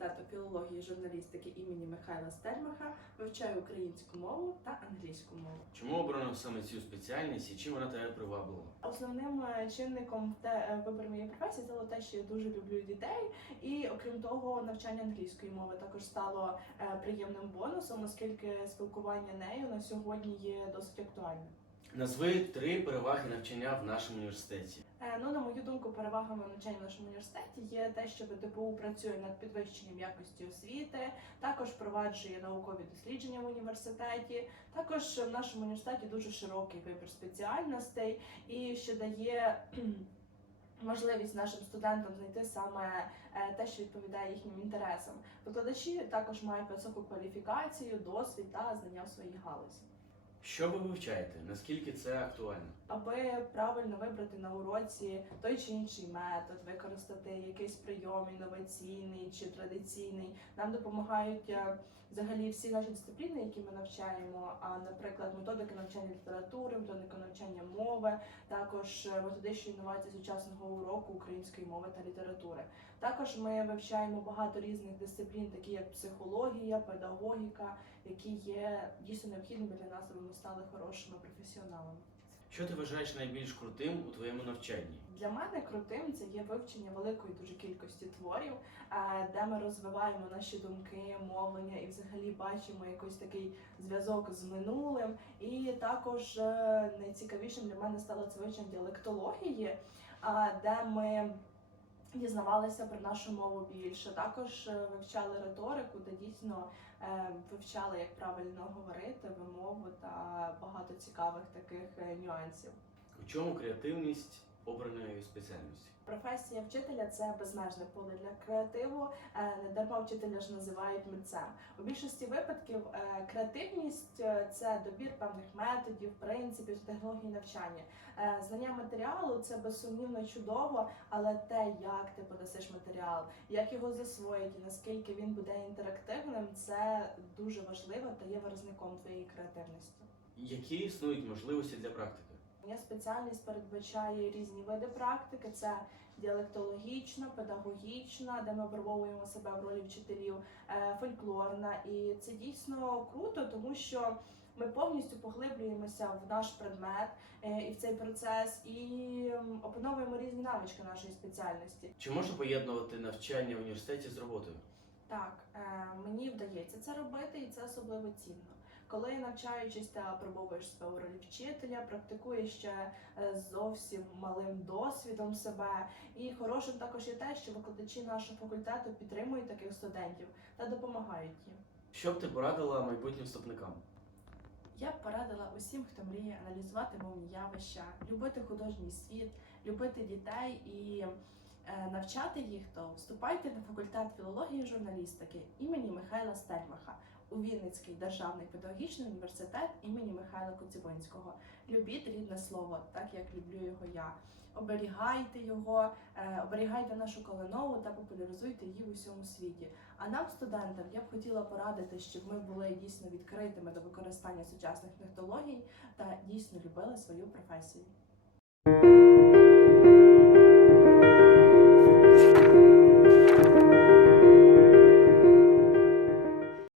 факультету філології журналістики імені Михайла Стельмаха вивчає українську мову та англійську мову. Чому обрано саме цю спеціальність і чим вона тебе привабила? Основним е, чинником те е, вибір моєї професії стало те, що я дуже люблю дітей, і окрім того, навчання англійської мови також стало е, приємним бонусом, оскільки спілкування нею на сьогодні є досить актуальним. Назви три переваги навчання в нашому університеті. Е, Ну, на мою думку, перевагами навчання в нашому університеті є те, що ВДПУ працює над підвищенням якості освіти, також впроваджує наукові дослідження в університеті. Також в нашому університеті дуже широкий вибір спеціальностей, і що дає можливість нашим студентам знайти саме е, те, що відповідає їхнім інтересам. Викладачі також мають високу кваліфікацію, досвід та знання в своїй галузі. Що ви вивчаєте? Наскільки це актуально? Аби правильно вибрати на уроці той чи інший метод, використати якийсь прийом інноваційний чи традиційний, нам допомагають е, взагалі всі наші дисципліни, які ми навчаємо. А наприклад, методики навчання літератури, методика навчання мови, також е, методичні інновації сучасного уроку української мови та літератури. Також ми вивчаємо багато різних дисциплін, такі як психологія, педагогіка, які є дійсно необхідними для нас, аби ми стали хорошими професіоналами. Що ти вважаєш найбільш крутим у твоєму навчанні? Для мене крутим це є вивчення великої дуже кількості творів, е, де ми розвиваємо наші думки, мовлення і взагалі бачимо якийсь такий зв'язок з минулим. І також е, найцікавішим для мене стало це вивчення діалектології, а, де ми дізнавалися про нашу мову більше. Також е, вивчали риторику, де дійсно е, вивчали, як правильно говорити, вимову та багато цікавих таких е, нюансів. У чому креативність обраної спеціальності? Професія вчителя це безмежне поле для креативу. Е, Не дарма вчителя ж називають митцем. У більшості випадків е, креативність е, це добір певних методів, принципів, технологій навчання. Знання матеріалу це безсумнівно чудово, але те, як ти подасиш матеріал, як його засвоїти, наскільки він буде інтерактивним, це дуже важливо та є виразником твоєї креативності. Які існують можливості для практики? Моя спеціальність передбачає різні види практики: це діалектологічна, педагогічна, де ми випробовуємо себе в ролі вчителів, е, фольклорна. І це дійсно круто, тому що ми повністю поглиблюємося в наш предмет е, і в цей процес, і опановуємо різні навички нашої спеціальності. Чи можна поєднувати навчання в університеті з роботою? Так, е, мені вдається це робити, і це особливо цінно. Коли навчаючись та пробовуєш себе у ролі вчителя, практикуєш ще е, зовсім малим досвідом себе. І хорошим також є те, що викладачі нашого факультету підтримують таких студентів та допомагають їм. Що б ти порадила майбутнім вступникам? Я б порадила усім, хто мріє аналізувати мовні явища, любити художній світ, любити дітей і е, навчати їх, то вступайте на факультет філології і журналістики імені Михайла Стельмаха у Вінницький державний педагогічний університет імені Михайла Коцюбинського. Любіть рідне слово, так як люблю його я. Оберігайте його, е, оберігайте нашу калинову та популяризуйте її в усьому світі. А нам, студентам, я б хотіла порадити, щоб ми були дійсно відкритими до використання сучасних технологій та дійсно любили свою професію.